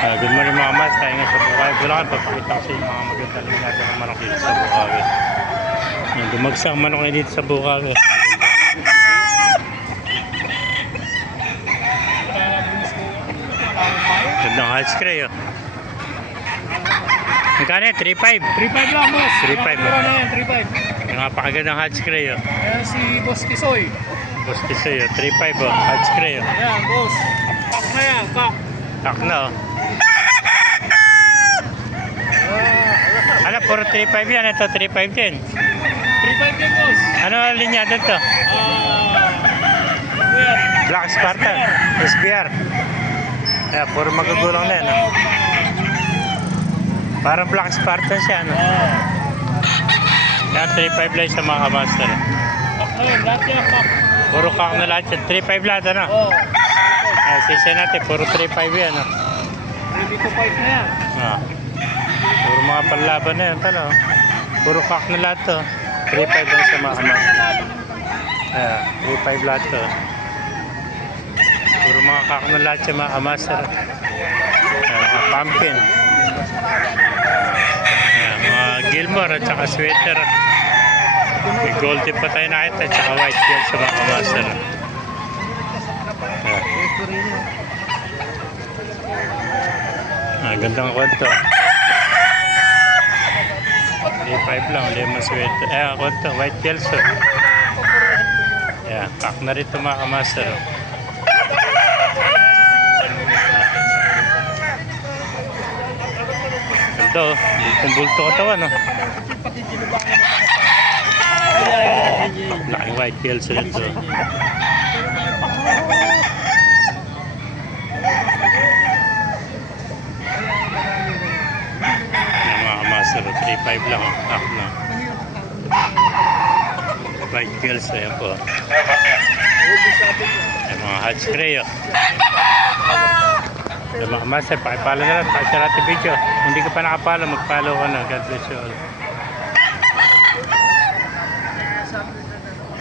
Good morning mga mas, tayo nga sa Bukawi, Bulacan. Papakita ko sa inyo mga magandang linyada ng manok dito sa Bukawi. Dumagsa ang manok na dito sa Bukawi. Gandang hatch cray, oh. Magkano yan? 3.5? 3.5 lang, boss. 3.5, Mura na yan, 3.5. Yung napakagandang hatch cray, oh. Ayan si Boss Tisoy. Boss Tisoy, oh. 3.5, oh. Hatch cray, oh. Ayan, boss. Pak na yan, pak. Tak na, oh. Ano, puro 3.5 yan. Ito, 3.5 din. 3.5 din, boss. Ano linyada to? Black Spartan, SBR. Yeah, puro magagulong na yan, oh. Parang Black Spartan siya, ano? Yan, 3.5 lang sa mga kamaster. Pak na yun, lahat yan, pak. Puro kak na lahat yan. 3.5 lahat, ano? Oo. Sisya natin, puro 3.5 yan, oh. Ready to fight na yan. Puro mga panlaban na yan, talo. Puro kak na lahat, to. 3.5 lang sa mga kamaster. 3.5 lahat, to. Puro mga kak na lahat sa mga kamaster. Mga pumpkin. Mga Gilmore at saka sweater. May golden pa tayo nakita at saka white tail sa mga kamaster. Gandang kwento. 3.5 lang, lemon sweater. Kwento, white tail, so. Kak na rito mga kamaster. Ito, bultong bulto katawan, no? Laking white tails ulit, so. Yung mga master, 3.5 lang, tak na. White tails, ayan po. Yung mga hatch cray, oh. Mga master, pakipalo na lang, pakisya natin video. Kung hindi ka pa nakapalo, magpalo ka na. God bless you all.